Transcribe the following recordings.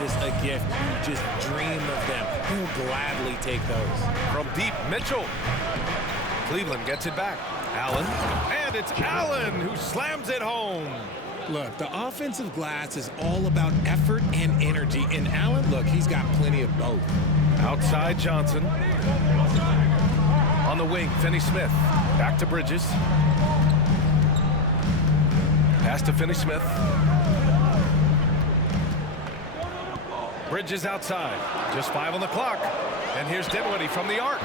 just a gift. You just dream of them. He'll gladly take those. From deep, Mitchell. Cleveland gets it back. Allen. And it's Allen who slams it home. Look, the offensive glass is all about effort and energy. And Allen, look, he's got plenty of both. Outside Johnson. On the wing, Finney-Smith. Back to Bridges. Pass to Finney-Smith. Bridges outside. Just 5 on the clock. And here's Dinwiddie from the arc.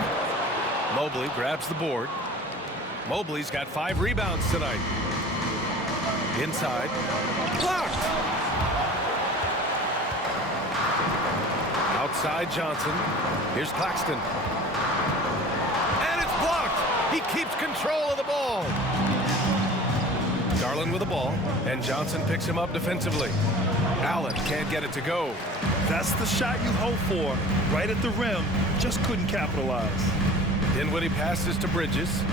Mobley grabs the board. Mobley's got 5 rebounds tonight. Inside. Blocked! Outside Johnson. Here's Claxton. And it's blocked! He keeps control of the ball. Garland with the ball. And Johnson picks him up defensively. Allen can't get it to go. That's the shot you hope for. Right at the rim. Just couldn't capitalize. Dinwiddie passes to Bridges.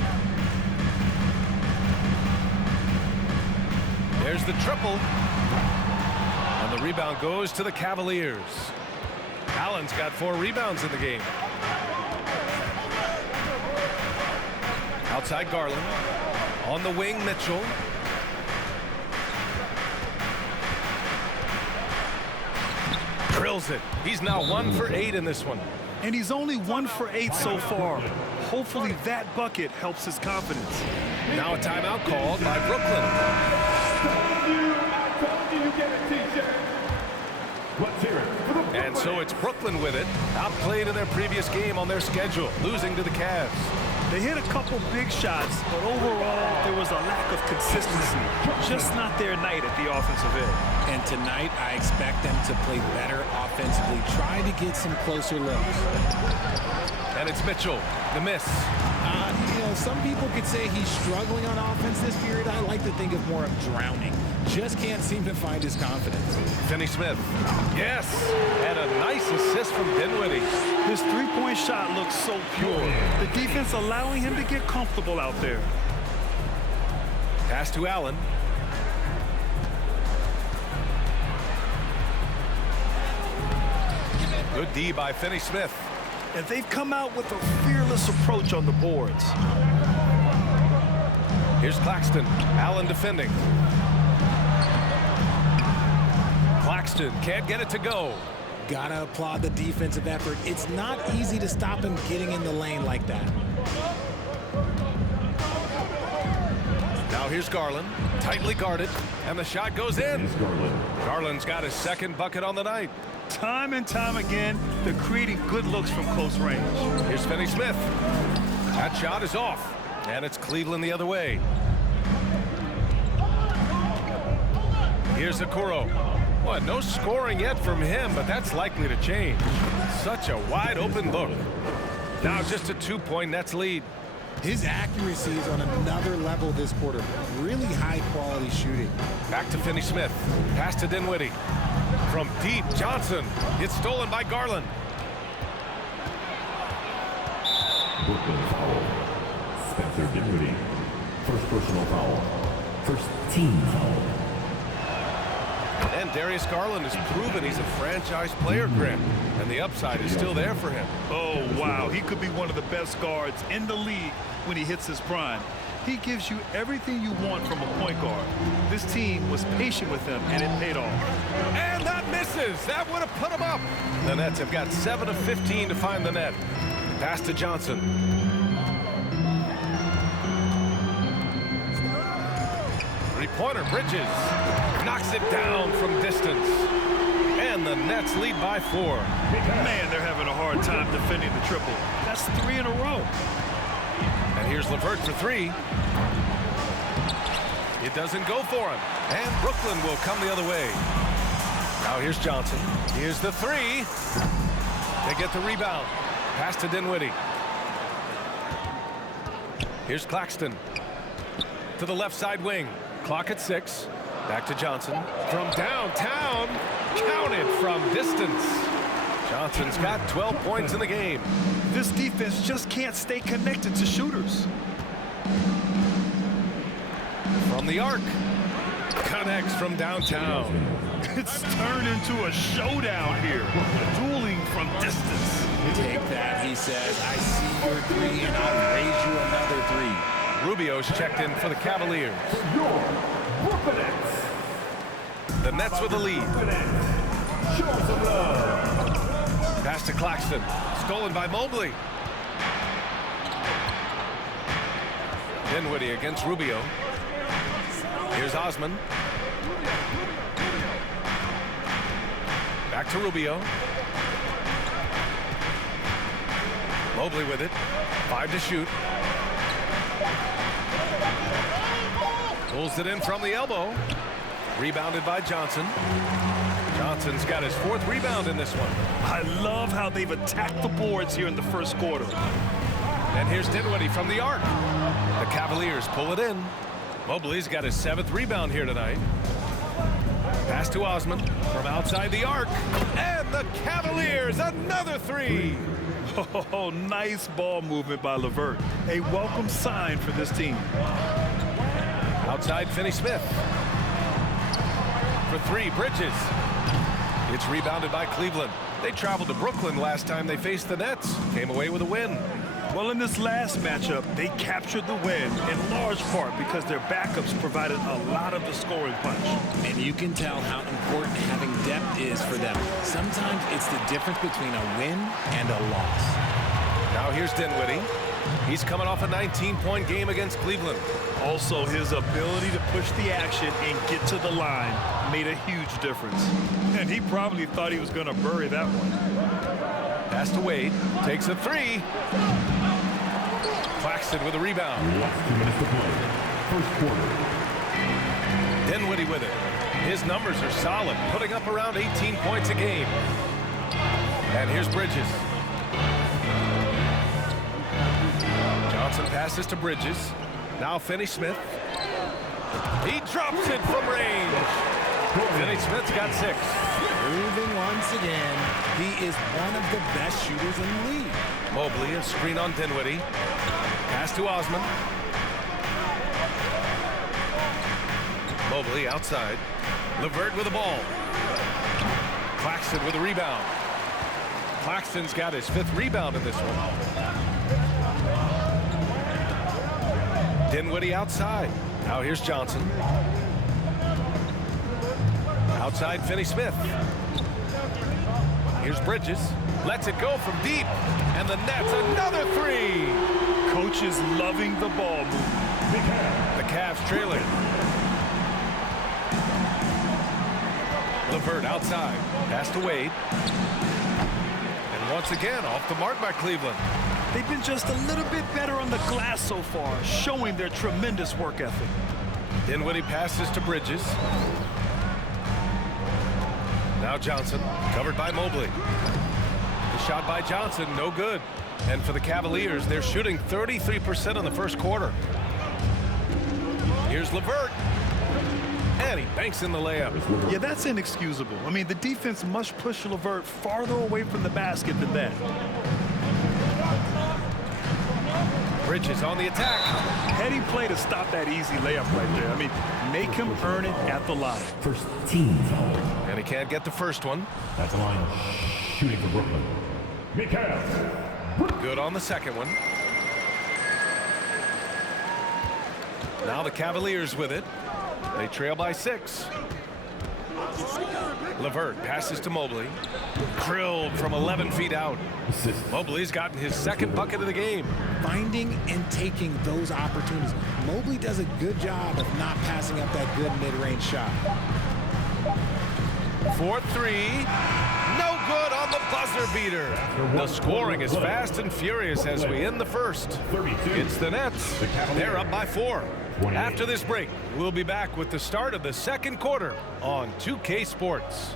There's the triple. And the rebound goes to the Cavaliers. Allen's got 4 rebounds in the game. Outside Garland. On the wing, Mitchell. Drills it. He's now 1 for 8 in this one. And he's only 1 for 8 so far. Hopefully that bucket helps his confidence. Now a timeout called by Brooklyn. And so it's Brooklyn with it. Outplayed in their previous game on their schedule, losing to the Cavs. They hit a couple big shots, but overall there was a lack of consistency. Just not their night at the offensive end. And tonight, I expect them to play better offensively. Try to get some closer looks. And it's Mitchell, the miss. Some people could say he's struggling on offense this period. I like to think of more of drowning. Just can't seem to find his confidence. Finney-Smith. Yes! And a nice assist from Dinwiddie. His three-point shot looks so pure. The defense allowing him to get comfortable out there. Pass to Allen. Good D by Finney-Smith. And they've come out with a fearless approach on the boards. Here's Claxton. Allen defending. Claxton can't get it to go. Gotta applaud the defensive effort. It's not easy to stop him getting in the lane like that. Now here's Garland. Tightly guarded. And the shot goes in. Garland's got his 2nd bucket on the night. Time and time again, they're creating good looks from close range. Here's Finney-Smith. That shot is off. And it's Cleveland the other way. Here's Okoro. Well, no scoring yet from him, but that's likely to change. Such a wide open look. Now just a 2-point Nets lead. His accuracy is on another level this quarter. Really high quality shooting. Back to Finney-Smith. Pass to Dinwiddie. From deep, Johnson. It's stolen by Garland. Brooklyn foul. Spencer Dinwiddie. First personal foul. First team foul. And Darius Garland has proven he's a franchise player, Grant. And the upside is still there for him. Oh, wow. He could be one of the best guards in the league when he hits his prime. He gives you everything you want from a point guard. This team was patient with him, and it paid off. And that misses. That would have put him up. The Nets have got 7 of 15 to find the net. Pass to Johnson. Three-pointer, Bridges. Knocks it down from distance. And the Nets lead by 4. Man, they're having a hard time defending the triple. That's 3 in a row. And here's LeVert for 3. It doesn't go for him. And Brooklyn will come the other way. Now here's Johnson. Here's the 3. They get the rebound. Pass to Dinwiddie. Here's Claxton. To the left side wing. Clock at 6. Back to Johnson. From downtown. Counted from distance. Johnson's got 12 points in the game. This defense just can't stay connected to shooters. From the arc. Connects from downtown. It's turned into a showdown here. Dueling from distance. Take that, he says. I see your three, and I'll raise you another three. Rubio's checked in for the Cavaliers. Your Brooklyn Nets. The Nets with the lead. Show some love. Pass to Claxton. Stolen by Mobley. Dinwiddie against Rubio. Here's Osman. Back to Rubio. Mobley with it. 5 to shoot. Pulls it in from the elbow. Rebounded by Johnson. Johnson's got his 4th rebound in this one. I love how they've attacked the boards here in the first quarter. And here's Dinwiddie from the arc. The Cavaliers pull it in. Mobley's got his 7th rebound here tonight. Pass to Osman from outside the arc. And the Cavaliers, another 3. Oh, nice ball movement by LeVert. A welcome sign for this team. Outside Finney-Smith. For 3, Bridges. It's rebounded by Cleveland. They traveled to Brooklyn last time they faced the Nets. Came away with a win. Well, in this last matchup, they captured the win in large part because their backups provided a lot of the scoring punch. And you can tell how important having depth is for them. Sometimes it's the difference between a win and a loss. Now here's Dinwiddie. He's coming off a 19-point game against Cleveland. Also, his ability to push the action and get to the line made a huge difference. And he probably thought he was going to bury that one. Pass to Wade. Takes a 3. Claxton with a rebound. Last 2 minutes to play. First quarter. Dinwiddie with it. His numbers are solid, putting up around 18 points a game. And here's Bridges. Johnson passes to Bridges. Now Finney-Smith. He drops it from range. Finney-Smith's got 6. Proving once again, he is one of the best shooters in the league. Mobley, a screen on Dinwiddie. Pass to Osman. Mobley outside. LeVert with the ball. Claxton with a rebound. Claxton's got his 5th rebound in this one. Dinwiddie outside. Now here's Johnson. Outside Finney-Smith. Here's Bridges. Lets it go from deep. And the Nets, another 3. Coach is loving the ball movement. The Cavs trailing. LeVert outside. Pass to Wade. And once again, off the mark by Cleveland. They've been just a little bit better on the glass so far, showing their tremendous work ethic. Dinwiddie passes to Bridges. Now Johnson, covered by Mobley. The shot by Johnson, no good. And for the Cavaliers, they're shooting 33% in the first quarter. Here's LeVert. And he banks in the layup. Yeah, that's inexcusable. I mean, the defense must push LeVert farther away from the basket than that. Bridges on the attack. Heady play to stop that easy layup right there. I mean, make him earn it at the line. First team foul. And he can't get the first one. At the line, shooting for Brooklyn. Mikhail. Good on the second one. Now the Cavaliers with it. They trail by 6. LeVert passes to Mobley. Drilled from 11 feet out. Mobley's gotten his 2nd bucket of the game. Finding and taking those opportunities. Mobley does a good job of not passing up that good mid-range shot. 4-3. No good on the buzzer beater. The scoring is fast and furious as we end the first. It's the Nets. They're up by 4. After this break, we'll be back with the start of the second quarter on 2K Sports.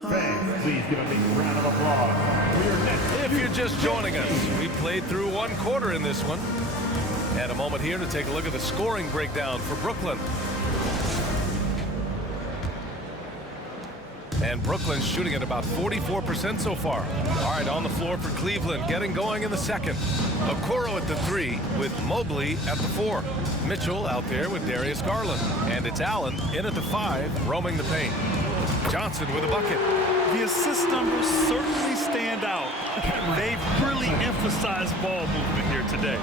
Fans, please give a big round of applause for your Nets. If you're just joining us, we played through 1 quarter in this one. And a moment here to take a look at the scoring breakdown for Brooklyn. And Brooklyn's shooting at about 44% so far. All right, on the floor for Cleveland, getting going in the second. Okoro at the 3 with Mobley at the 4. Mitchell out there with Darius Garland. And it's Allen in at the 5, roaming the paint. Johnson with a bucket. The assist numbers certainly stand out. They've really emphasized ball movement here today.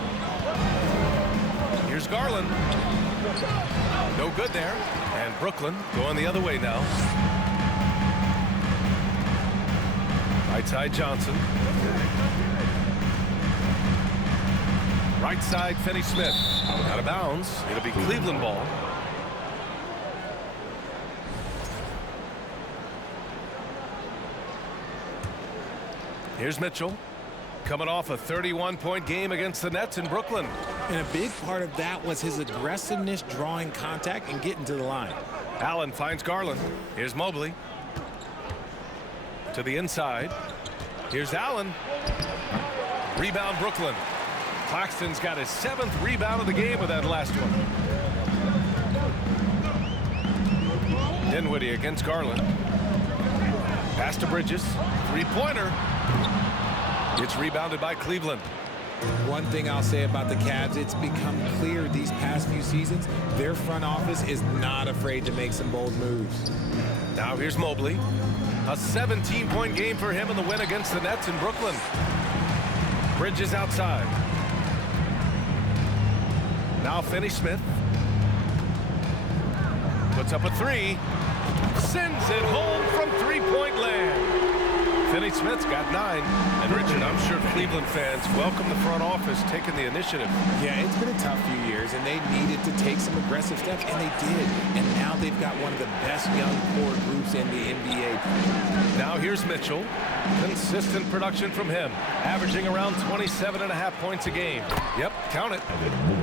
Here's Garland. No good there. And Brooklyn going the other way now. Right side Johnson. Right side Finney-Smith. Out of bounds. It'll be Cleveland ball. Here's Mitchell, coming off a 31-point game against the Nets in Brooklyn. And a big part of that was his aggressiveness, drawing contact and getting to the line. Allen finds Garland. Here's Mobley. To the inside. Here's Allen. Rebound Brooklyn. Claxton's got his 7th rebound of the game with that last one. Dinwiddie against Garland. Pass to Bridges. Three-pointer. It's rebounded by Cleveland. One thing I'll say about the Cavs, it's become clear these past few seasons, their front office is not afraid to make some bold moves. Now here's Mobley. A 17-point game for him in the win against the Nets in Brooklyn. Bridges outside. Now Finney-Smith. Puts up a 3. Sends it home from three-point land. Finney-Smith's got 9. And Richard, I'm sure Cleveland fans welcome the front office taking the initiative. Yeah, it's been a tough few years, and they needed to take some aggressive steps, and they did. And now they've got one of the best young core groups in the NBA. Now here's Mitchell. Consistent production from him, averaging around 27.5 points a game. Yep, count it.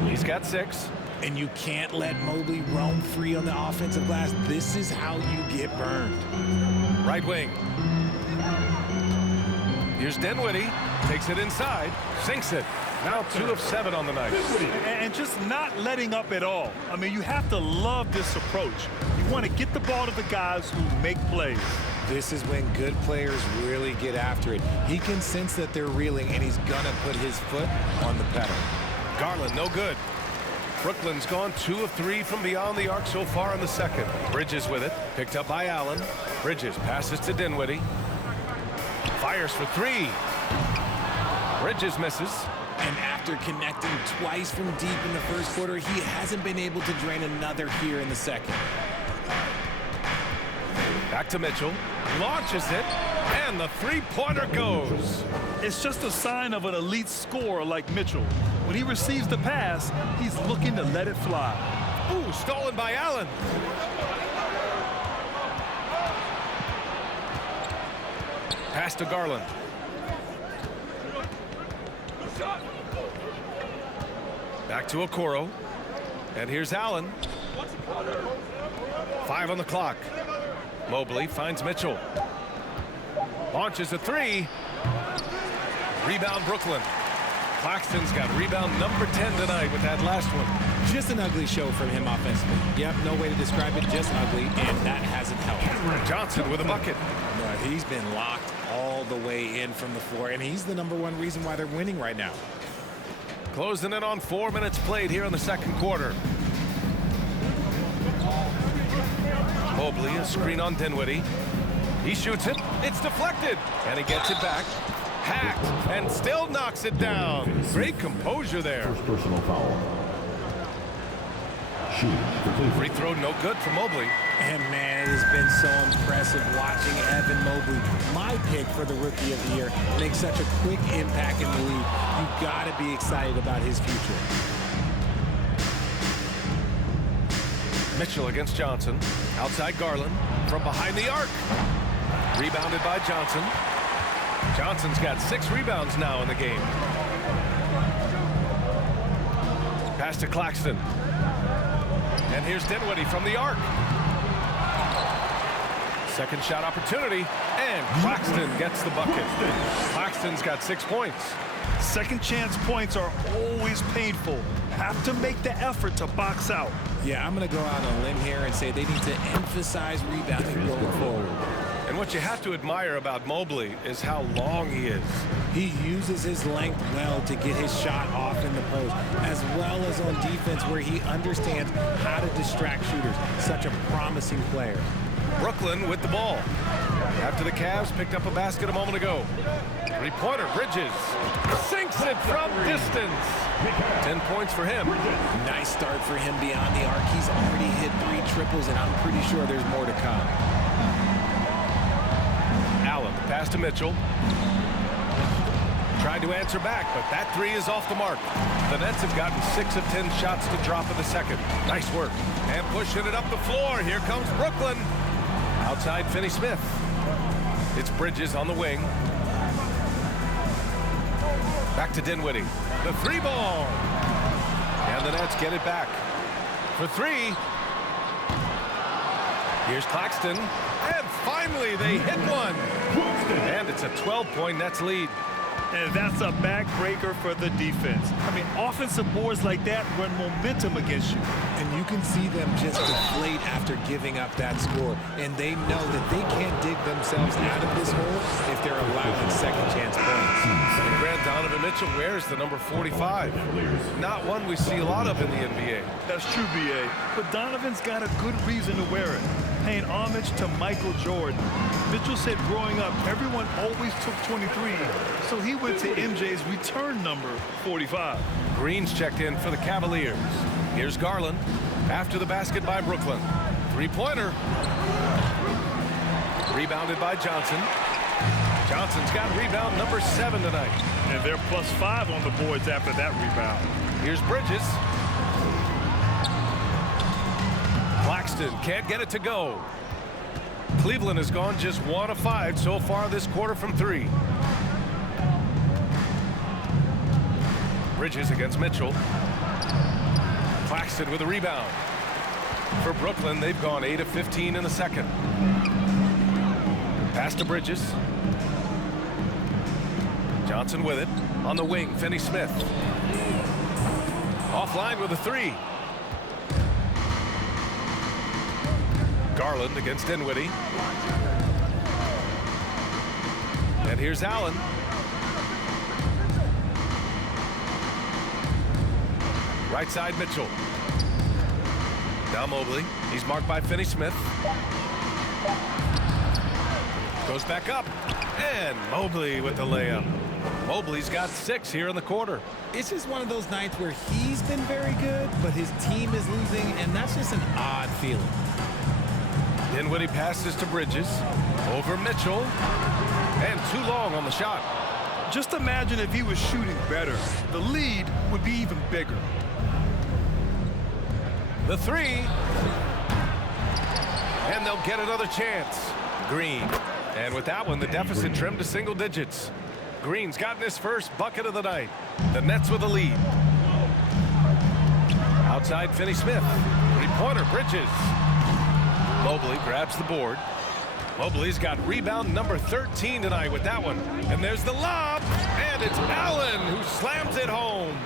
He's got 6. And you can't let Mobley roam free on the offensive glass. This is how you get burned. Right wing. Here's Dinwiddie. Takes it inside. Sinks it. Now 2 of 7 on the night. And just not letting up at all. I mean, you have to love this approach. You want to get the ball to the guys who make plays. This is when good players really get after it. He can sense that they're reeling, and he's gonna put his foot on the pedal. Garland, no good. Brooklyn's gone 2 of 3 from beyond the arc so far in the second. Bridges with it. Picked up by Allen. Bridges passes to Dinwiddie. Fires for 3. Bridges misses. And after connecting twice from deep in the first quarter, he hasn't been able to drain another here in the second. Back to Mitchell. Launches it. And the three-pointer goes. It's just a sign of an elite scorer like Mitchell. When he receives the pass, he's looking to let it fly. Ooh, stolen by Allen. Pass to Garland. Back to Okoro. And here's Allen. 5 on the clock. Mobley finds Mitchell. Launches a 3. Rebound Brooklyn. Claxton's got rebound number 10 tonight with that last one. Just an ugly show from him offensively. Yep, no way to describe it, just ugly, and that hasn't helped. Johnson with a bucket. He's been locked all the way in from the floor, and he's the #1 reason why they're winning right now. Closing in on 4 minutes played here in the second quarter. Mobley, a screen on Dinwiddie. He shoots it. It's deflected. And he gets it back. Hacked. And still knocks it down. Great composure there. First personal foul. Shooting for Cleveland. Free throw no good for Mobley. And man, it has been so impressive watching Evan Mobley, my pick for the Rookie of the Year, make such a quick impact in the league. You've got to be excited about his future. Mitchell against Johnson. Outside Garland. From behind the arc. Rebounded by Johnson. Johnson's got 6 rebounds now in the game. Pass to Claxton. And here's Dinwiddie from the arc. Second shot opportunity. And Claxton gets the bucket. Claxton's got 6 points. Second chance points are always painful. Have to make the effort to box out. Yeah, I'm going to go out on a limb here and say they need to emphasize rebounding going forward. And what you have to admire about Mobley is how long he is. He uses his length well to get his shot off in the post, as well as on defense where he understands how to distract shooters. Such a promising player. Brooklyn with the ball. After the Cavs picked up a basket a moment ago. Three-pointer, Bridges. Sinks it from distance. 10 points for him. Nice start for him beyond the arc. He's already hit 3 triples, and I'm pretty sure there's more to come. Allen, pass to Mitchell. Tried to answer back, but that 3 is off the mark. The Nets have gotten 6 of 10 shots to drop in the second. Nice work. And pushing it up the floor. Here comes Brooklyn. Outside Finney-Smith. It's Bridges on the wing. Back to Dinwiddie. The 3 ball. And the Nets get it back. For 3. Here's Claxton. And finally they hit one. And it's a 12-point Nets lead. And that's a backbreaker for the defense. I mean, offensive boards like that run momentum against you. And you can see them just deflate after giving up that score. And they know that they can't dig themselves out of this hole if they're allowing second chance points. And Grant Donovan Mitchell wears the number 45. Not one we see a lot of in the NBA. That's true, B.A. But Donovan's got a good reason to wear it. Paying homage to Michael Jordan. Mitchell said growing up, everyone always took 23, so he went to MJ's return number 45. Green's checked in for the Cavaliers. Here's Garland after the basket by Brooklyn. Three-pointer. Rebounded by Johnson. Johnson's got rebound number 7 tonight. And they're +5 on the boards after that rebound. Here's Bridges. Claxton can't get it to go. Cleveland has gone just 1 of 5 so far this quarter from 3. Bridges against Mitchell. Claxton with a rebound. For Brooklyn, they've gone 8 of 15 in the second. Pass to Bridges. Johnson with it. On the wing, Finney-Smith. Offline with a 3. Garland against Dinwiddie. And here's Allen. Right side Mitchell. Now Mobley. He's marked by Finney-Smith. Goes back up. And Mobley with the layup. Mobley's got 6 here in the quarter. It's just one of those nights where he's been very good, but his team is losing, and that's just an odd feeling. Dinwiddie passes to Bridges. Over Mitchell. And too long on the shot. Just imagine if he was shooting better. The lead would be even bigger. The 3. And they'll get another chance. Green. And with that one, the deficit trimmed to single digits. Green's gotten his first bucket of the night. The Nets with the lead. Outside Finney-Smith. Three-pointer, Bridges. Mobley grabs the board. Mobley's got rebound number 13 tonight with that one. And there's the lob. And it's Allen who slams it home.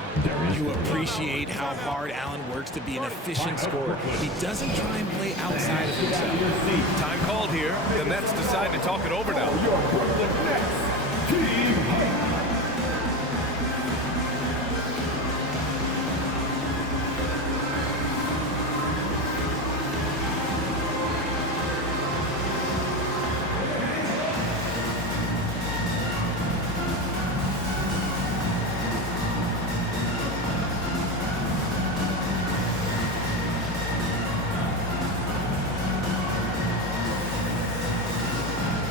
You appreciate how hard Allen works to be an efficient scorer. He doesn't try and play outside of himself. Time called here. The Nets decide to talk it over now.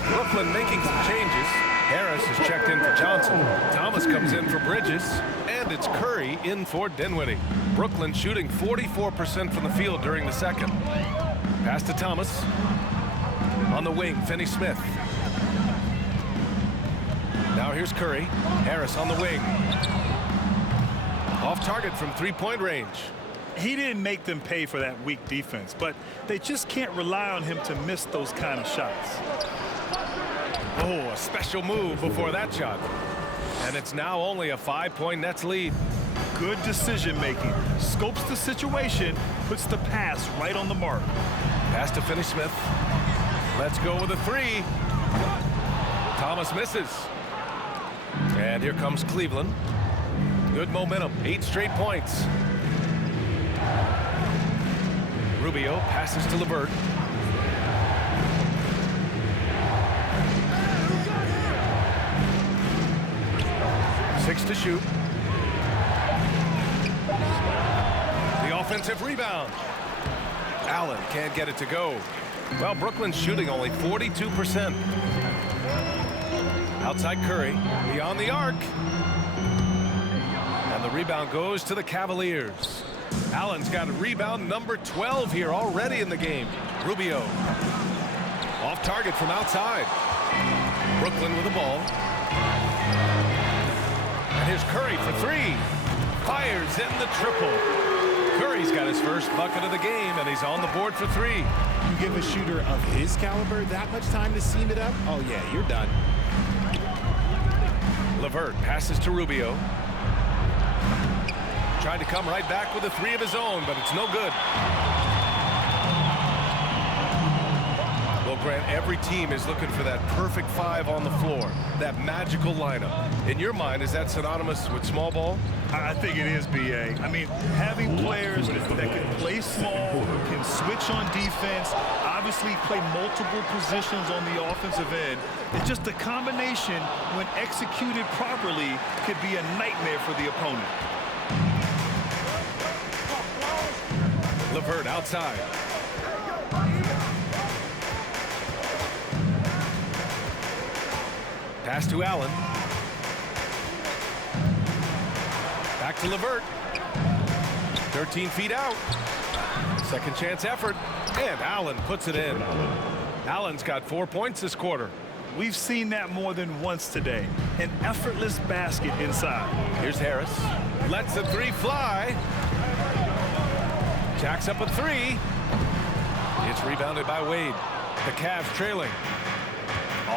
Brooklyn making some changes. Harris is checked in for Johnson. Thomas comes in for Bridges. And it's Curry in for Dinwiddie. Brooklyn shooting 44% from the field during the second. Pass to Thomas. On the wing, Finney-Smith. Now here's Curry. Harris on the wing. Off target from three-point range. He didn't make them pay for that weak defense, but they just can't rely on him to miss those kind of shots. Oh, a special move before that shot. And it's now only a 5-point Nets lead. Good decision making. Scopes the situation, puts the pass right on the mark. Pass to Finney-Smith. Let's go with a three. Thomas misses. And here comes Cleveland. Good momentum, 8 straight points. Rubio passes to LeVert. Six to shoot. The offensive rebound. Allen can't get it to go. Well, Brooklyn's shooting only 42%. Outside Curry, beyond the arc. And the rebound goes to the Cavaliers. Allen's got a rebound number 12 here already in the game. Rubio off target from outside. Brooklyn with the ball. And here's Curry for three. Fires in the triple. Curry's got his first bucket of the game, and he's on the board for three. You give a shooter of his caliber that much time to seam it up? Oh, yeah, you're done. LeVert passes to Rubio. Tried to come right back with a three of his own, but it's no good. Well, Grant, every team is looking for that perfect five on the floor, that magical lineup. In your mind, is that synonymous with small ball? I think it is, B.A. I mean, having players that can play small, can switch on defense, obviously play multiple positions on the offensive end. It's just a combination, when executed properly, could be a nightmare for the opponent. LeVert outside. Pass to Allen. Back to LeVert. 13 feet out. Second chance effort. And Allen puts it in. Allen's got 4 points this quarter. We've seen that more than once today. An effortless basket inside. Here's Harris. Lets the three fly. Jacks up a three. It's rebounded by Wade. The Cavs trailing.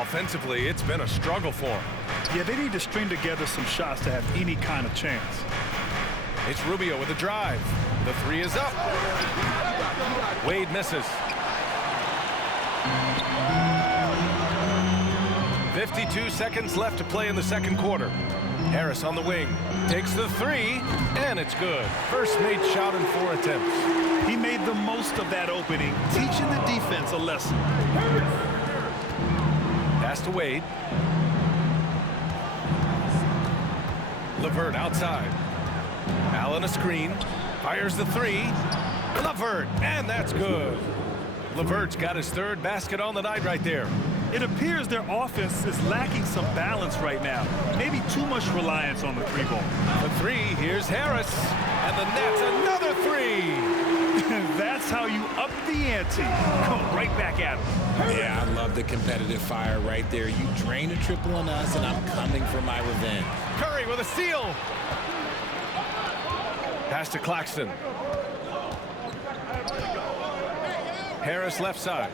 Offensively, it's been a struggle for them. Yeah, they need to string together some shots to have any kind of chance. It's Rubio with a drive. The three is up. Wade misses. 52 seconds left to play in the second quarter. Harris on the wing. Takes the three, and it's good. First made shot in 4 attempts. He made the most of that opening, teaching the defense a lesson. Pass to Wade. LeVert outside. Allen a screen. Fires the three. LeVert, and that's good. LeVert's got his third basket on the night right there. It appears their offense is lacking some balance right now. Maybe too much reliance on the three ball. The three, here's Harris. And the Nets, another three. That's how you up the ante. Come right back at him. Yeah, I love the competitive fire right there. You drain a triple on us, and I'm coming for my revenge. Curry with a steal. Pass to Claxton. Harris left side.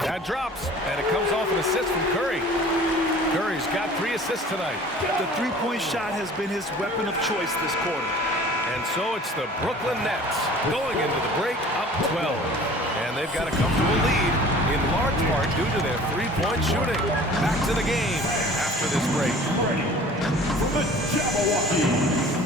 That drops, and it comes off an assist from Curry. Curry's got 3 assists tonight. The three-point shot has been his weapon of choice this quarter. And so it's the Brooklyn Nets going into the break up 12. And they've got a comfortable lead, in large part due to their three-point shooting. Back to the game after this break. From the Jabberwockies.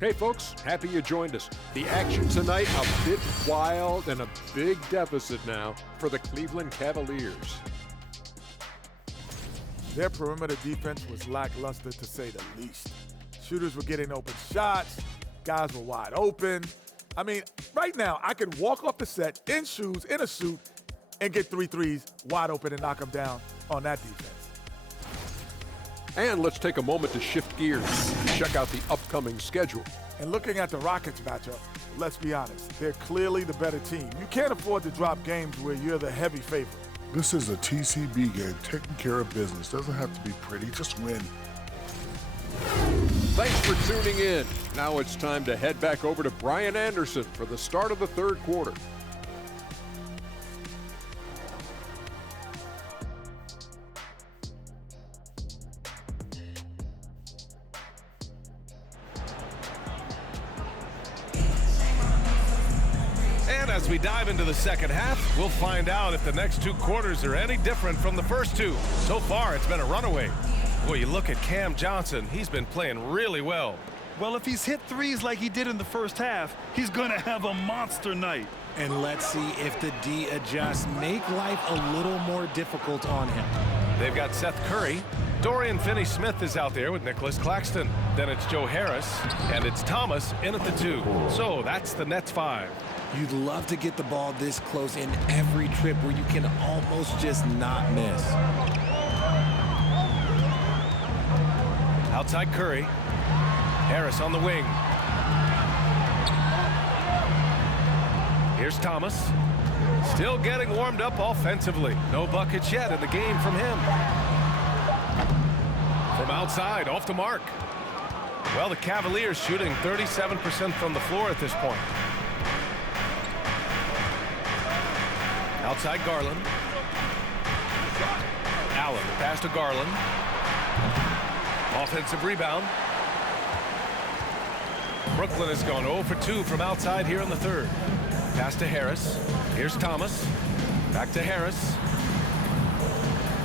Hey folks, happy you joined us. The action tonight a bit wild and a big deficit now for the Cleveland Cavaliers. Their perimeter defense was lackluster to say the least. Shooters were getting open shots, guys were wide open. I mean, right now I could walk off the set in shoes, in a suit, and get 3 threes wide open and knock them down on that defense. And let's take a moment to shift gears and check out the upcoming schedule. And looking at the Rockets matchup, let's be honest, they're clearly the better team. You can't afford to drop games where you're the heavy favorite. This is a TCB game, taking care of business. Doesn't have to be pretty, just win. Thanks for tuning in. Now it's time to head back over to Brian Anderson for the start of the third quarter. As we dive into the second half, we'll find out if the next 2 quarters are any different from the first 2. So far, it's been a runaway. Boy, you look at Cam Johnson, he's been playing really well. Well, if he's hit threes like he did in the first half, he's going to have a monster night. And let's see if the D adjusts, make life a little more difficult on him. They've got Seth Curry. Dorian Finney-Smith is out there with Nicholas Claxton. Then it's Joe Harris, and it's Thomas in at the 2. So that's the Nets 5. You'd love to get the ball this close in every trip where you can almost just not miss. Outside Curry. Harris on the wing. Here's Thomas. Still getting warmed up offensively. No buckets yet in the game from him. From outside, off the mark. Well, the Cavaliers shooting 37% from the floor at this point. Outside Garland. Allen, pass to Garland. Offensive rebound. Brooklyn has gone 0 for 2 from outside here in the third. Pass to Harris. Here's Thomas. Back to Harris.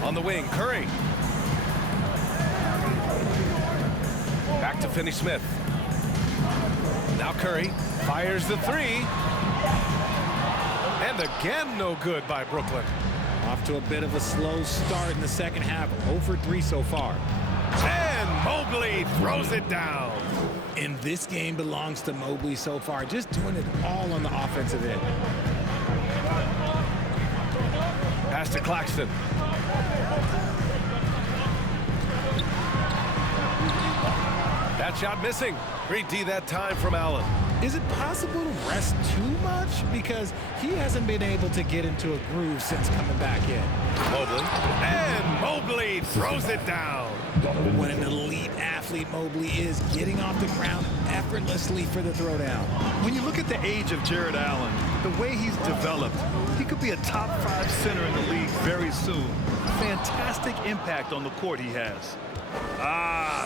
On the wing, Curry. Back to Finney-Smith. Now Curry fires the 3. And again, no good by Brooklyn. Off to a bit of a slow start in the second half. 0 for 3 so far. And Mobley throws it down. And this game belongs to Mobley so far, just doing it all on the offensive end. Pass to Claxton. That shot missing. Great D that time from Allen. Is it possible to rest too much? Because he hasn't been able to get into a groove since coming back in. Mobley. And Mobley throws it down. What an elite athlete Mobley is, getting off the ground effortlessly for the throwdown. When you look at the age of Jared Allen, the way he's developed, he could be a top 5 center in the league very soon. Fantastic impact on the court he has.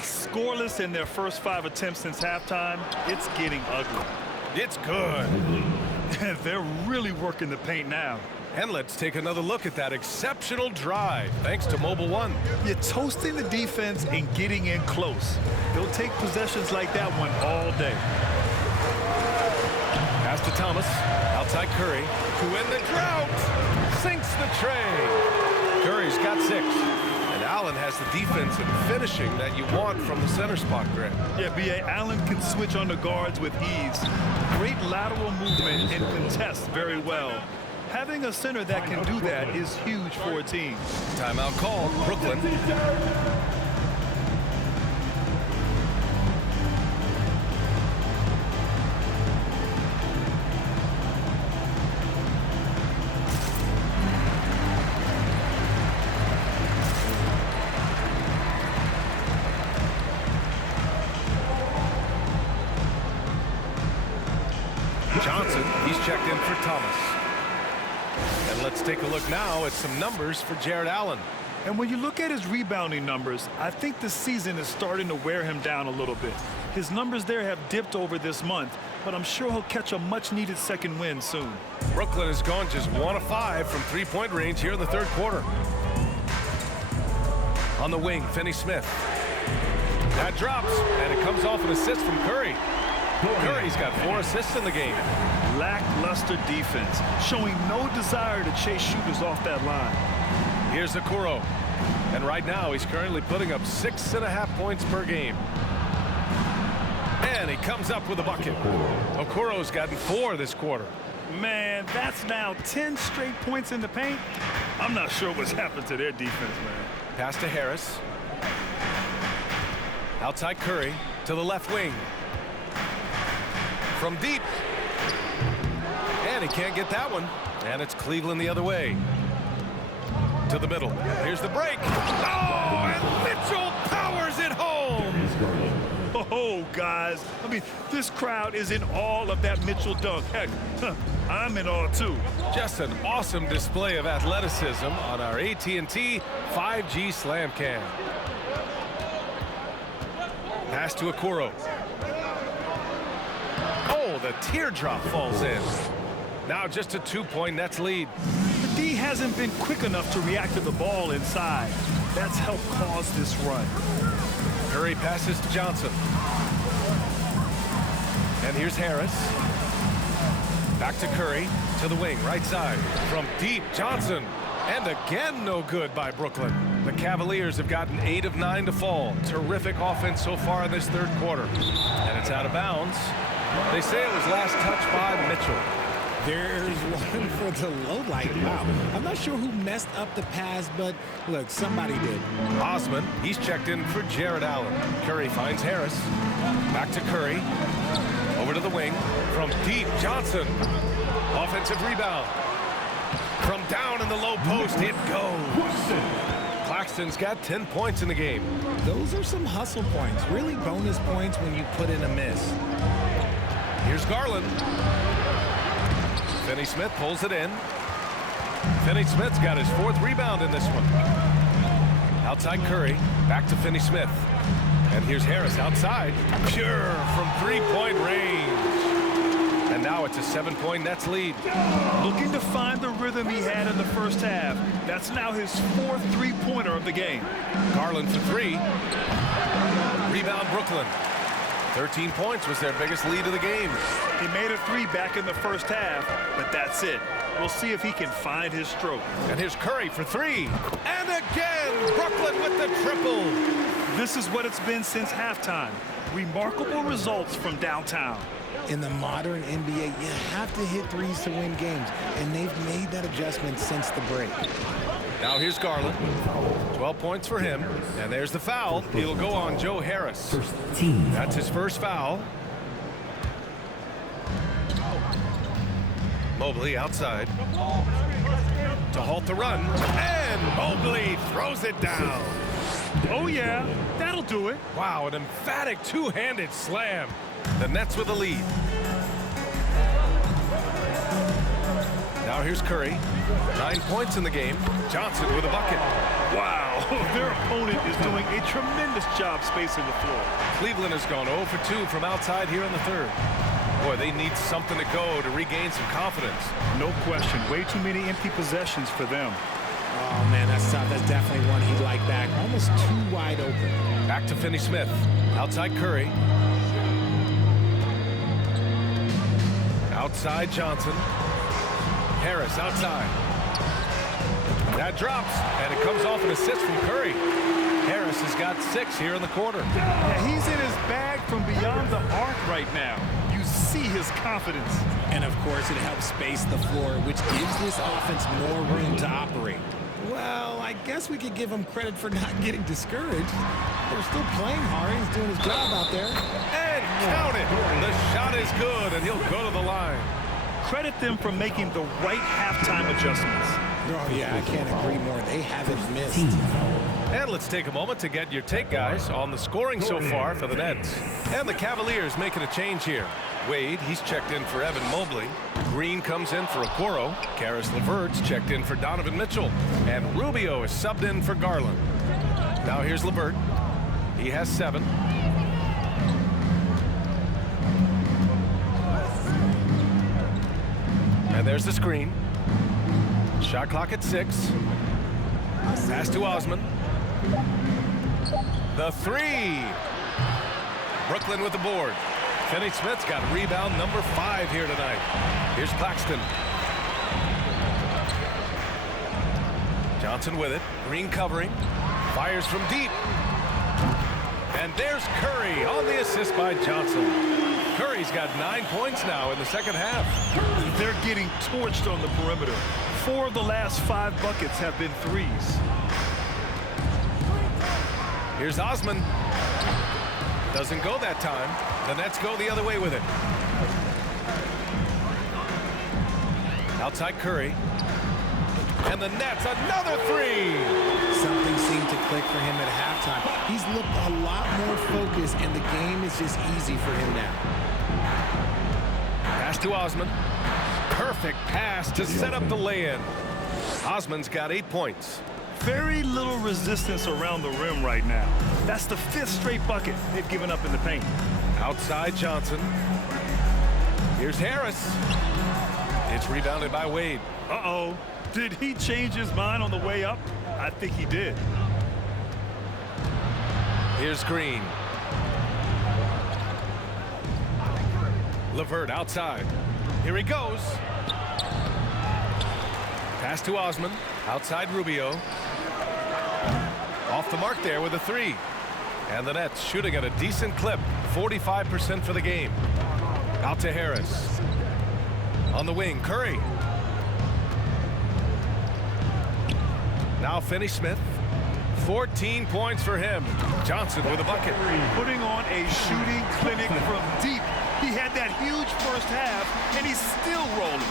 Scoreless in their first 5 attempts since halftime. It's getting ugly. It's good. They're really working the paint now. And let's take another look at that exceptional drive, thanks to Mobile One. You're toasting the defense and getting in close. They'll take possessions like that one all day. Pass to Thomas, outside Curry, who in the drought sinks the tray. Curry's got 6. And Allen has the defense and finishing that you want from the center spot, Greg. Yeah, B.A. Allen can switch on the guards with ease. Great lateral movement and contests very well. Having a center that can do that is huge for a team. Timeout called, Brooklyn. Johnson, he's checked in for Thomas. And let's take a look now at some numbers for Jared Allen. And when you look at his rebounding numbers, I think the season is starting to wear him down a little bit. His numbers there have dipped over this month, but I'm sure he'll catch a much-needed second win soon. Brooklyn has gone just 1 of 5 from three-point range here in the third quarter. On the wing, Finney-Smith. That drops, and it comes off an assist from Curry. Curry's got 4 assists in the game. Lackluster defense, showing no desire to chase shooters off that line. Here's Okoro. And right now, he's currently putting up 6.5 points per game. And he comes up with a bucket. Okoro's gotten 4 this quarter. Man, that's now 10 straight points in the paint. I'm not sure what's happened to their defense, man. Pass to Harris. Outside Curry to the left wing. From deep. And he can't get that one. And it's Cleveland the other way. To the middle. Here's the break. Oh, and Mitchell powers it home. Oh, guys. I mean, this crowd is in awe of that Mitchell dunk. Heck, I'm in awe, too. Just an awesome display of athleticism on our AT&T 5G Slam Cam. Pass to Okoro. Oh, the teardrop falls in. Now just a 2-point Nets lead. The D hasn't been quick enough to react to the ball inside. That's helped cause this run. Curry passes to Johnson. And here's Harris. Back to Curry, to the wing, right side. From deep, Johnson. And again, no good by Brooklyn. The Cavaliers have gotten 8 of 9 to fall. Terrific offense so far in this third quarter. And it's out of bounds. They say it was last touched by Mitchell. There's one for the low light. Wow. I'm not sure who messed up the pass, but look, somebody did. Osman, he's checked in for Jared Allen. Curry finds Harris. Back to Curry. Over to the wing. From deep, Johnson. Offensive rebound. From down in the low post, it goes. Claxton's got 10 points in the game. Those are some hustle points. Really bonus points when you put in a miss. Here's Garland. Finney-Smith pulls it in. Finney-Smith's got his 4th rebound in this one. Outside Curry. Back to Finney-Smith. And here's Harris outside. Pure from 3-point range. And now it's a 7-point Nets lead. Looking to find the rhythm he had in the first half. That's now his 4th 3-pointer of the game. Garland for 3. Rebound Brooklyn. 13 points was their biggest lead of the game. He made a 3 back in the first half, but that's it. We'll see if he can find his stroke. And here's Curry for 3. And again, Brooklyn with the triple. This is what it's been since halftime. Remarkable results from downtown. In the modern NBA, you have to hit threes to win games, and they've made that adjustment since the break. Now here's Garland. 12 points for him. And there's the foul. It'll go on Joe Harris. That's his first foul. Mobley outside to halt the run. And Mobley throws it down. Oh, yeah. That'll do it. Wow, an emphatic two-handed slam. The Nets with the lead. Now here's Curry. 9 points in the game. Johnson with a bucket. Wow, their opponent is doing a tremendous job spacing the floor. Cleveland has gone 0 for 2 from outside here in the third. Boy, they need something to go to regain some confidence. No question. Way too many empty possessions for them. Oh, man, that's tough. That's definitely one he'd like back. Almost too wide open. Back to Finney-Smith. Outside Curry. Outside Johnson. Harris outside. That drops, and it comes off an assist from Curry. Harris has got 6 here in the quarter. Yeah, he's in his bag from beyond the arc right now. You see his confidence. And, of course, it helps space the floor, which gives this offense more room to operate. Well, I guess we could give him credit for not getting discouraged. They're still playing hard. He's doing his job out there. And count it. The shot is good, and he'll go to the line. Credit them for making the right halftime adjustments. Oh, yeah, I can't agree more. They haven't missed. And let's take a moment to get your take, guys, on the scoring so far for the Nets. And the Cavaliers making a change here. Wade, he's checked in for Evan Mobley. Green comes in for Okoro. Karis LeVert's checked in for Donovan Mitchell. And Rubio is subbed in for Garland. Now here's LeVert. He has 7. And there's the screen. Shot clock at 6. Pass to Osman. The 3. Brooklyn with the board. Finney-Smith's got rebound number 5 here tonight. Here's Claxton. Johnson with it. Green covering. Fires from deep. And there's Curry on the assist by Johnson. Curry's got 9 points now in the second half. They're getting torched on the perimeter. 4 of the last 5 buckets have been threes. Here's Osman. Doesn't go that time. The Nets go the other way with it. Outside Curry. And the Nets, another 3. Something seemed to click for him at halftime. He's looked a lot more focused, and the game is just easy for him now. Pass to Osman. Perfect pass to set up the lay-in. Osman's got 8 points. Very little resistance around the rim right now. That's the 5th straight bucket they've given up in the paint. Outside Johnson. Here's Harris. It's rebounded by Wade. Uh-oh. Did he change his mind on the way up? I think he did. Here's Green. LeVert outside. Here he goes. Pass to Osman. Outside Rubio. Off the mark there with a 3. And the Nets shooting at a decent clip. 45% for the game. Out to Harris. On the wing, Curry. Now Finney-Smith. 14 points for him. Johnson with a bucket. Putting on a shooting clinic from deep. He had that huge first half, and he's still rolling.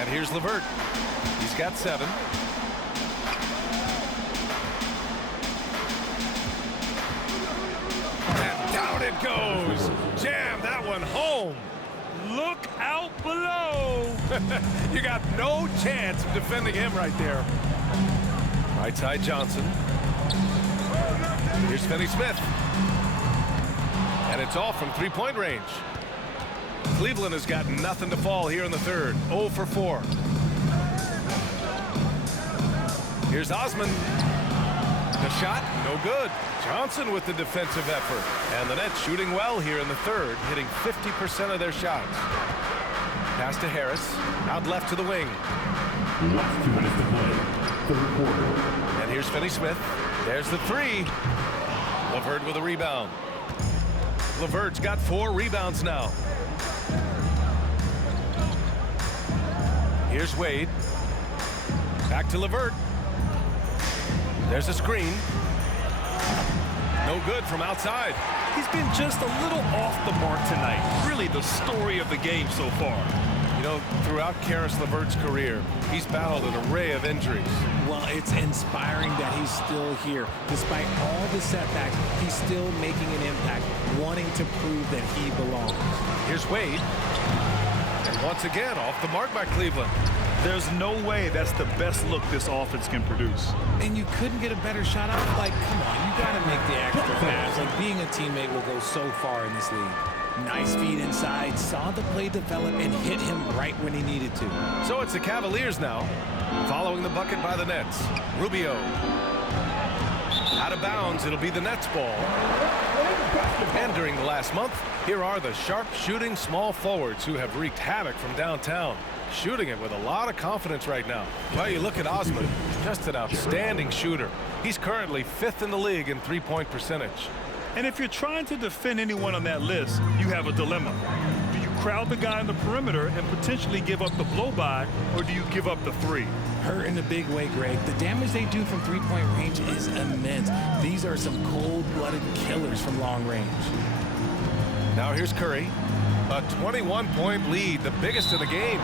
And here's LeVert. He's got 7. And down it goes. Jam that one home. Look out below. You got no chance of defending him right there. Right side Johnson. Here's Finney-Smith. And it's all from 3-point range. Cleveland has got nothing to fall here in the third. 0 for 4. Here's Osman. The shot, no good. Johnson with the defensive effort. And the Nets shooting well here in the third, hitting 50% of their shots. Pass to Harris. Out left to the wing. Last 2 minutes to play. Third quarter. And here's Finney-Smith. There's the 3. LeVert with a rebound. LeVert's got 4 rebounds now. Here's Wade. Back to LeVert. There's a screen. No good from outside. He's been just a little off the mark tonight. Really the story of the game so far. You know, throughout Caris LeVert's career, he's battled an array of injuries. Well, it's inspiring that he's still here. Despite all the setbacks, he's still making an impact, wanting to prove that he belongs. Here's Wade. And once again, off the mark by Cleveland. There's no way that's the best look this offense can produce. And you couldn't get a better shot out. Like, come on, you got to make the extra pass. Like, being a teammate will go so far in this league. Nice feed inside, saw the play develop, and hit him right when he needed to. So it's the Cavaliers now, following the bucket by the Nets. Rubio. Out of bounds, it'll be the Nets ball. And during the last month, here are the sharp-shooting small forwards who have wreaked havoc from downtown. Shooting it with a lot of confidence right now. Well, you look at Osman, just an outstanding shooter. He's currently 5th in the league in 3-point percentage. And if you're trying to defend anyone on that list, you have a dilemma. Do you crowd the guy on the perimeter and potentially give up the blow-by, or do you give up the 3? Hurt in a big way, Greg. The damage they do from 3-point range is immense. These are some cold-blooded killers from long range. Now here's Curry. A 21-point lead, the biggest in the game.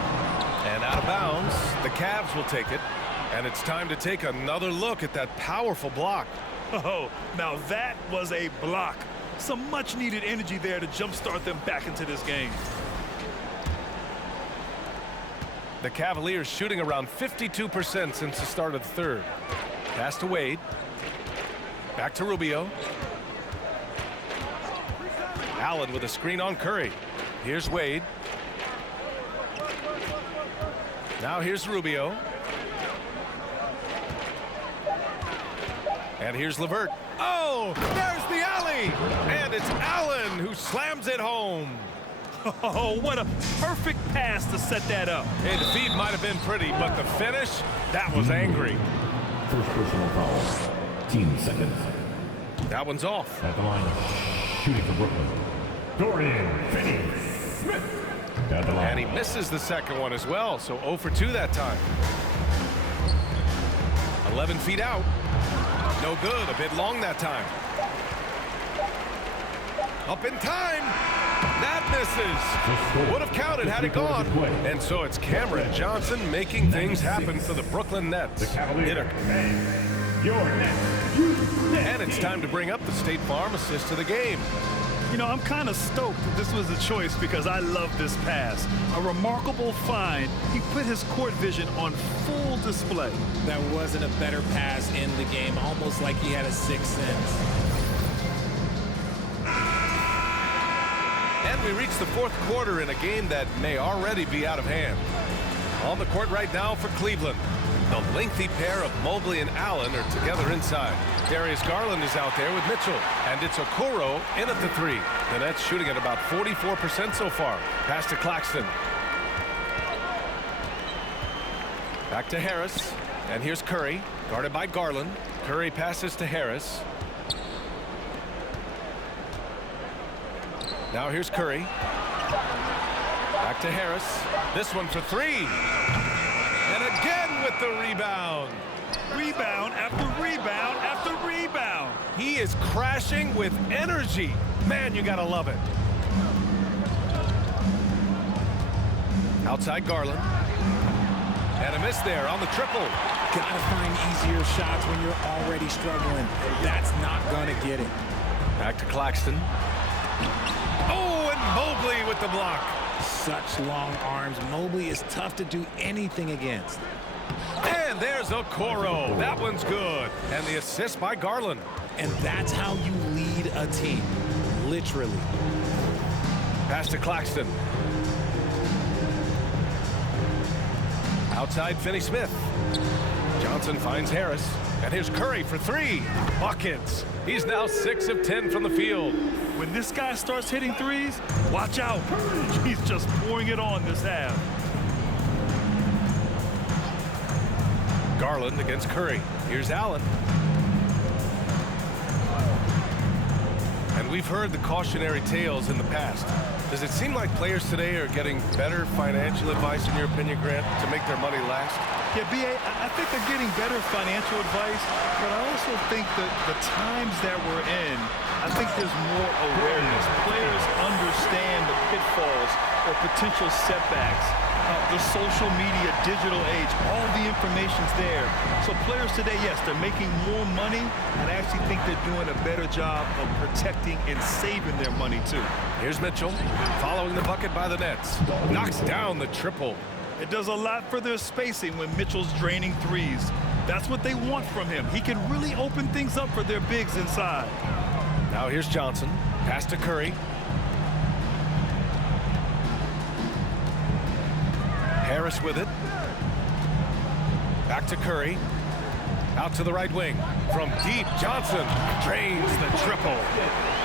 And out of bounds, the Cavs will take it. And it's time to take another look at that powerful block. Oh, now that was a block. Some much-needed energy there to jumpstart them back into this game. The Cavaliers shooting around 52% since the start of the third. Pass to Wade. Back to Rubio. Allen with a screen on Curry. Here's Wade. Now here's Rubio. And here's LeVert. Oh, there's the alley. three. And it's Allen who slams it home. Oh, what a perfect pass to set that up. Hey, the feed might have been pretty, but the finish, that was angry. First personal foul. Team seconds. That one's off. At the line, shooting for Brooklyn. Dorian Finney-Smith. At the line. And he misses the second one as well, so 0 for 2 that time. 11 feet out. No good, a bit long that time. Up in time. That misses. Would have counted had it gone. And so it's Cameron Johnson making things happen for the Brooklyn Nets. Hitter. Your Nets. And it's time to bring up the State Farm assist to the game. You know, I'm kind of stoked that this was a choice because I love this pass. A remarkable find. He put his court vision on full display. That wasn't a better pass in the game, almost like he had a sixth sense. And we reach the fourth quarter in a game that may already be out of hand. On the court right now for Cleveland, the lengthy pair of Mobley and Allen are together inside. Darius Garland is out there with Mitchell, and it's Okoro in at the three. The Nets shooting at about 44% so far. Pass to Claxton. Back to Harris, and here's Curry, guarded by Garland. Curry passes to Harris. Now here's Curry. Back to Harris. This one for three. And again with the rebound. Rebound after rebound after rebound. He is crashing with energy. Man, you gotta love it. Outside Garland. And a miss there on the triple. Gotta find easier shots when you're already struggling. That's not gonna get it. Back to Claxton. Oh, and Mobley with the block. Such long arms. Mobley is tough to do anything against. And there's Okoro. That one's good. And the assist by Garland. And that's how you lead a team. Literally. Pass to Claxton. Outside Finney-Smith. Johnson finds Harris. And here's Curry for three. Buckets. He's now 6 of 10 from the field. When this guy starts hitting threes, watch out. He's just pouring it on this half. Garland against Curry. Here's Allen. And we've heard the cautionary tales in the past. Does it seem like players today are getting better financial advice, in your opinion, Grant, to make their money last? Yeah, B.A., I think they're getting better financial advice, but I also think that the times that we're in, I think there's more awareness. Players understand the pitfalls or potential setbacks. The social media, digital age, all the information's there. So players today, yes, they're making more money, and I actually think they're doing a better job of protecting and saving their money, too. Here's Mitchell, following the bucket by the Nets. Knocks down the triple. It does a lot for their spacing when Mitchell's draining threes. That's what they want from him. He can really open things up for their bigs inside. Now here's Johnson. Pass to Curry. Harris with it. Back to Curry. Out to the right wing. From deep, Johnson drains the triple.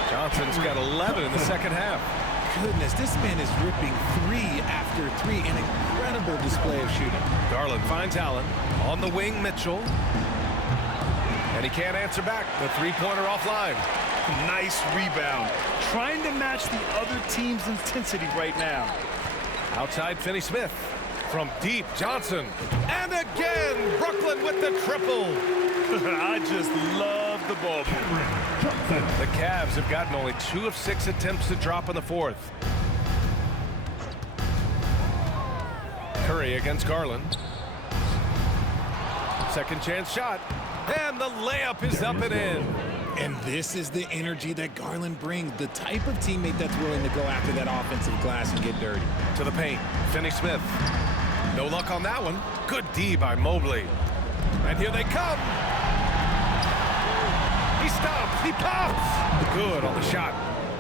Johnson's got 11 in the second half. Goodness, this man is ripping three after three. An incredible display of shooting. Garland finds Allen. On the wing, Mitchell. And he can't answer back. The three-pointer offline. Nice rebound. Trying to match the other team's intensity right now. Outside Finney-Smith. From deep, Johnson. And again, Brooklyn with the triple. I just love the ball. The Cavs have gotten only 2 of 6 attempts to drop in the fourth. Curry against Garland. Second chance shot. And the layup is up and in. And this is the energy that Garland brings. The type of teammate that's willing to go after that offensive glass and get dirty. To the paint, Finney-Smith. No luck on that one. Good D by Mobley. And here they come. He stops. He pops. Good on the shot.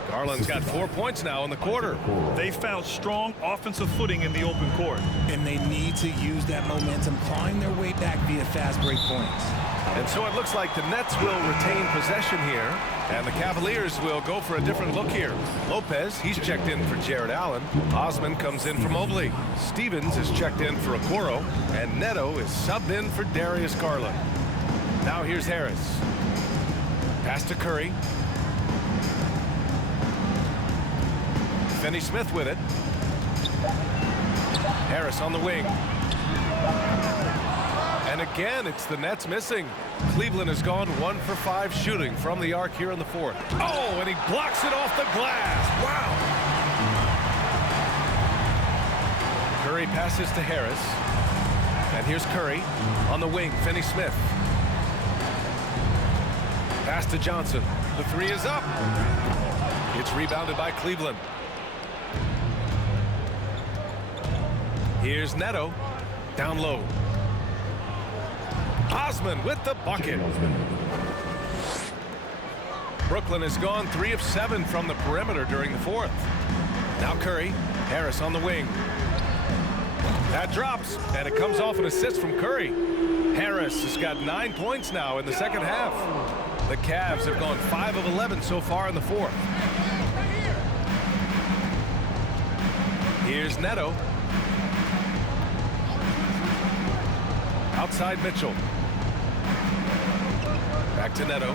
Garland's got 4 points now in the quarter. They found strong offensive footing in the open court. And they need to use that momentum, clawing their way back via fast break points. And so it looks like the Nets will retain possession here. And the Cavaliers will go for a different look here. Lopez, he's checked in for Jared Allen. Osman comes in for Mobley. Stevens is checked in for Okoro. And Neto is subbed in for Darius Garland. Now here's Harris. Pass to Curry. Finney-Smith with it. Harris on the wing. And again, it's the Nets missing. Cleveland has gone 1 for 5 shooting from the arc here in the fourth. Oh, and he blocks it off the glass. Wow. Curry passes to Harris. And here's Curry on the wing. Finney-Smith. Pass to Johnson. The three is up. It's rebounded by Cleveland. Here's Neto. Down low. Osman with the bucket. Brooklyn has gone 3 of 7 from the perimeter during the fourth. Now Curry. Harris on the wing. That drops, and it comes off an assist from Curry. Harris has got 9 points now in the second half. The Cavs have gone 5 of 11 so far in the fourth. Here's Neto. Outside Mitchell. Back to Neto.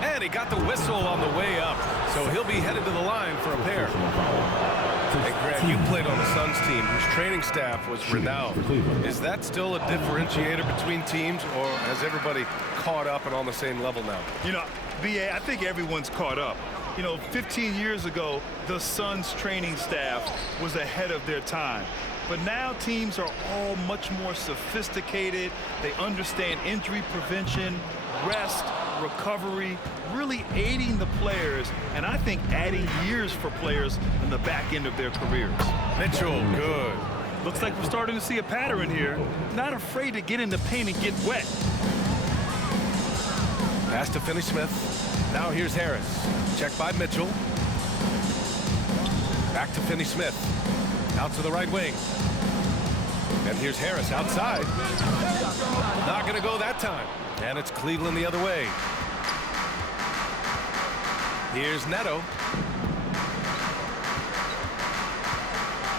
And he got the whistle on the way up. So he'll be headed to the line for a pair. Hey, Grant, you played on the Suns team whose training staff was renowned. Is that still a differentiator between teams, or has everybody caught up and on the same level now? You know, B.A., I think everyone's caught up. You know, 15 years ago, the Suns training staff was ahead of their time. But now teams are all much more sophisticated. They understand injury prevention, rest, recovery, really aiding the players, and I think adding years for players in the back end of their careers. Mitchell, good. Looks like we're starting to see a pattern here. Not afraid to get in the paint and get wet. Pass to Finney-Smith. Now here's Harris. Checked by Mitchell. Back to Finney-Smith. Out to the right wing. And here's Harris outside. Not going to go that time. And it's Cleveland the other way. Here's Neto.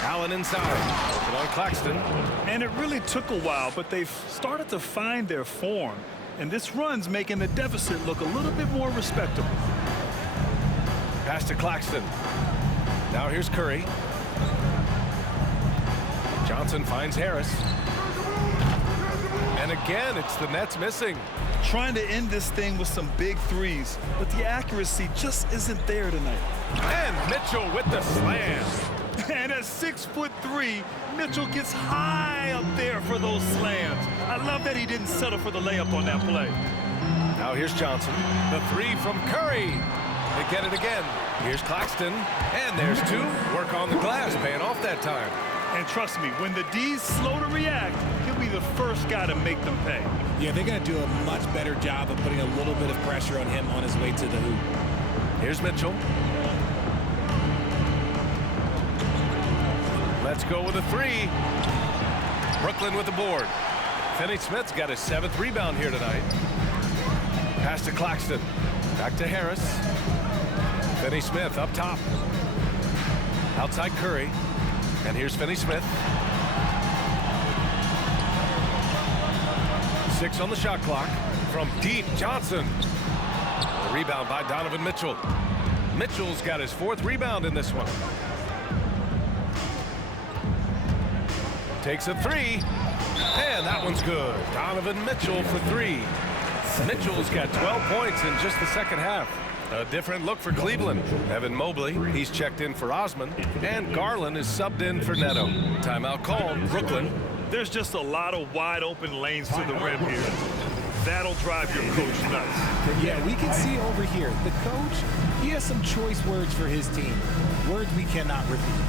Allen inside. Open on Claxton. And it really took a while, but they've started to find their form. And this run's making the deficit look a little bit more respectable. Pass to Claxton. Now here's Curry. Johnson finds Harris. And again, it's the Nets missing. Trying to end this thing with some big threes, but the accuracy just isn't there tonight. And Mitchell with the slam. And at 6'3", Mitchell gets high up there for those slams. I love that he didn't settle for the layup on that play. Now here's Johnson. The three from Curry. They get it again. Here's Claxton. And there's two. Work on the glass, paying off that time. And trust me, when the D's slow to react, he'll be the first guy to make them pay. Yeah, they're going to do a much better job of putting a little bit of pressure on him on his way to the hoop. Here's Mitchell. Let's go with a three. Brooklyn with the board. Finney-Smith's got his 7th rebound here tonight. Pass to Claxton. Back to Harris. Finney-Smith up top. Outside Curry. And here's Finney-Smith. 6 on the shot clock. From deep, Johnson. The rebound by Donovan Mitchell. Mitchell's got his 4th rebound in this one. Takes a three. And that one's good. Donovan Mitchell for 3. Mitchell's got 12 points in just the second half. A different look for Cleveland. Evan Mobley, he's checked in for Osman. And Garland is subbed in for Neto. Timeout called, Brooklyn. There's just a lot of wide open lanes to the rim here. That'll drive your coach nuts. Yeah, we can see over here, the coach, he has some choice words for his team. Words we cannot repeat.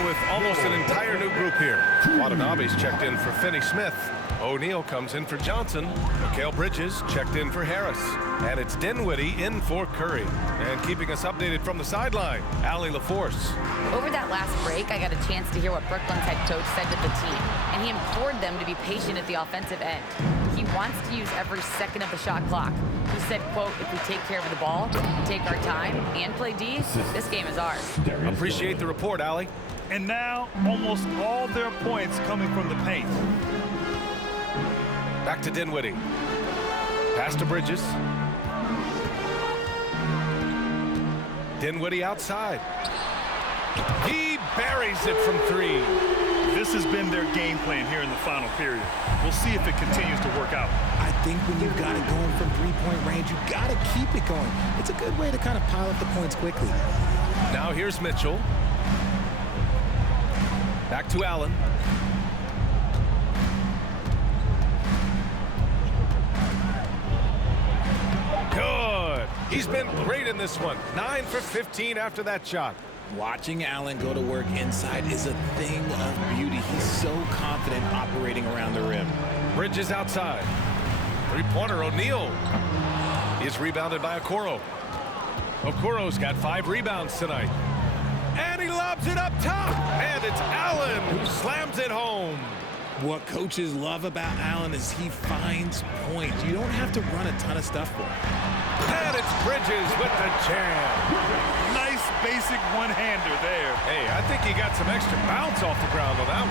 playing with almost an entire new group here. Watanabe's checked in for Finney Smith. O'Neal comes in for Johnson. Mikal Bridges checked in for Harris. And it's Dinwiddie in for Curry. And keeping us updated from the sideline, Allie LaForce. Over that last break, I got a chance to hear what Brooklyn's head coach said to the team, and he implored them to be patient at the offensive end. He wants to use every second of the shot clock. He said, quote, if we take care of the ball, take our time, and play D, this game is ours. Appreciate the report, Allie. And now, almost all their points coming from the paint. Back to Dinwiddie. Pass to Bridges. Dinwiddie outside. He buries it from 3. This has been their game plan here in the final period. We'll see if it continues to work out. I think when you've got it going from three-point range, you've got to keep it going. It's a good way to kind of pile up the points quickly. Now here's Mitchell. Back to Allen. Good. He's been great in this one. 9 for 15 after that shot. Watching Allen go to work inside is a thing of beauty. He's so confident operating around the rim. Bridges outside. Three-pointer, O'Neal. Is rebounded by Okoro. Okoro's got 5 rebounds tonight. And he lobs it up top. And it's Allen who slams it home. What coaches love about Allen is he finds points. You don't have to run a ton of stuff for him. And it's Bridges with the jam. Nice basic one-hander there. Hey, I think he got some extra bounce off the ground on that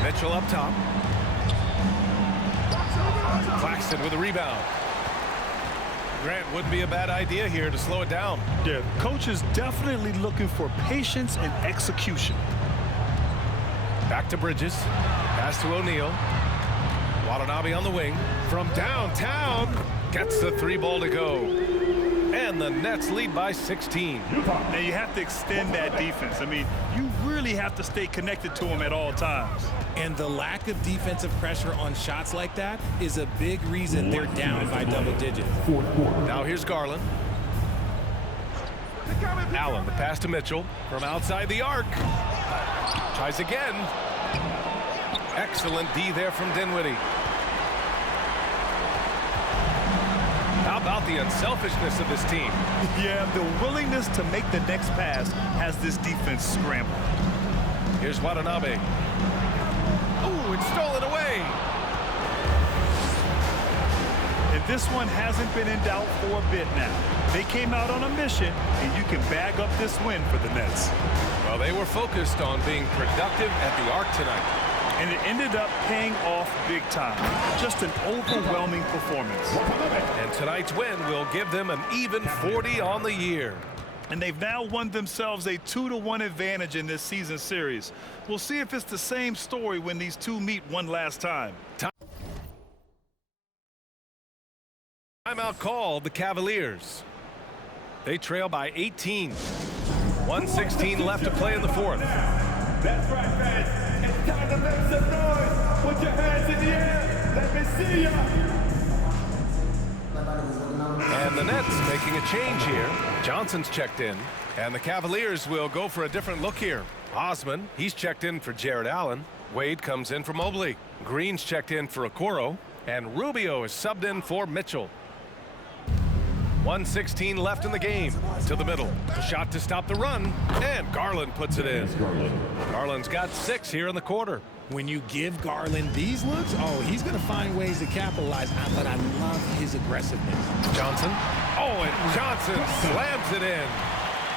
one. Mitchell up top. Claxton with a rebound. Grant wouldn't be a bad idea here to slow it down. Yeah, coach is definitely looking for patience and execution. Back to Bridges. Pass to O'Neal. Watanabe on the wing. From downtown. Gets the 3-ball to go. And the Nets lead by 16. Now you have to extend that defense. I mean, you really have to stay connected to them at all times. And the lack of defensive pressure on shots like that is a big reason they're down by double digits. Now here's Garland. Allen, the pass to Mitchell from outside the arc. Tries again. Excellent D there from Dinwiddie. How about the unselfishness of this team? Yeah, the willingness to make the next pass has this defense scrambled. Here's Watanabe. Oh, it's stolen away. And this one hasn't been in doubt for a bit now. They came out on a mission, and you can bag up this win for the Nets. Well, they were focused on being productive at the arc tonight. And it ended up paying off big time. Just an overwhelming performance. And tonight's win will give them an even 40 on the year. And they've now won themselves a 2-1 advantage in this season series. We'll see if it's the same story when these two meet one last time. Timeout called the Cavaliers. They trail by 18. 1:16 left to play in the fourth. That's right, fans. It's time to make some noise. Put your hands in the air. Let me see ya. And the Nets making a change here. Johnson's checked in. And the Cavaliers will go for a different look here. Osman, he's checked in for Jared Allen. Wade comes in for Mobley. Green's checked in for Okoro. And Rubio is subbed in for Mitchell. 1:16 left in the game. To the middle. A shot to stop the run. And Garland puts it in. Garland's got 6 here in the quarter. When you give Garland these looks, oh, he's going to find ways to capitalize. But I love his aggressiveness. Johnson. Oh, and Johnson slams it in.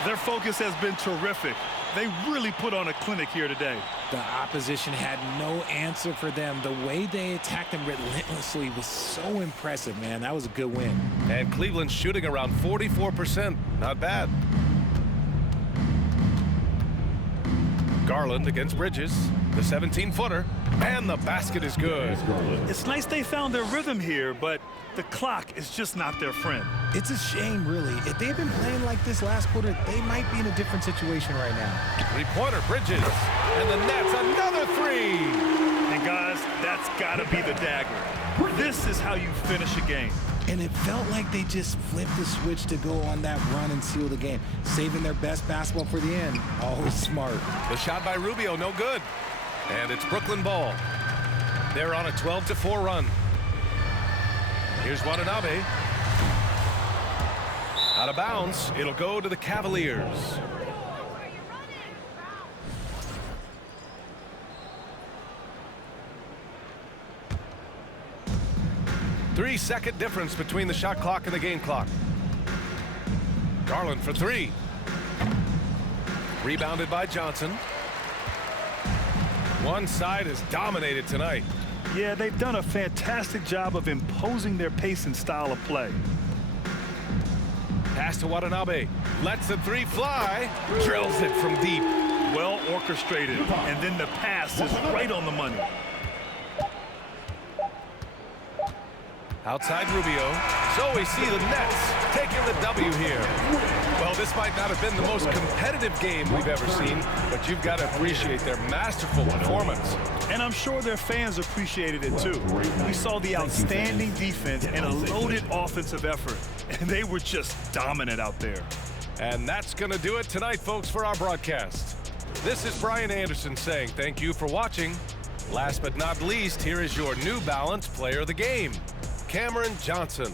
Their focus has been terrific. They really put on a clinic here today. The opposition had no answer for them. The way they attacked them relentlessly was so impressive, man. That was a good win. And Cleveland's shooting around 44%. Not bad. Garland against Bridges. The 17-footer. And the basket is good. It's nice they found their rhythm here, but the clock is just not their friend. It's a shame, really. If they had been playing like this last quarter, they might be in a different situation right now. Three-pointer, Bridges. And the Nets, another 3. And guys, that's got to be the dagger. This is how you finish a game. And it felt like they just flipped the switch to go on that run and seal the game, saving their best basketball for the end. Always smart. The shot by Rubio, no good. And it's Brooklyn ball. They're on a 12-4 run. Here's Watanabe. Out of bounds. It'll go to the Cavaliers. Three-second difference between the shot clock and the game clock. Garland for three. Rebounded by Johnson. One side is dominated tonight. Yeah, they've done a fantastic job of imposing their pace and style of play. Pass to Watanabe. Lets the three fly. Drills it from deep. Well orchestrated. And then the pass is right on the money. Outside Rubio. So we see the Nets taking the W here. Well, this might not have been the most competitive game we've ever seen, but you've got to appreciate their masterful performance. And I'm sure their fans appreciated it too. We saw the outstanding defense and a loaded offensive effort, and they were just dominant out there. And that's going to do it tonight, folks, for our broadcast. This is Brian Anderson saying thank you for watching. Last but not least, here is your New Balance Player of the Game, Cameron Johnson.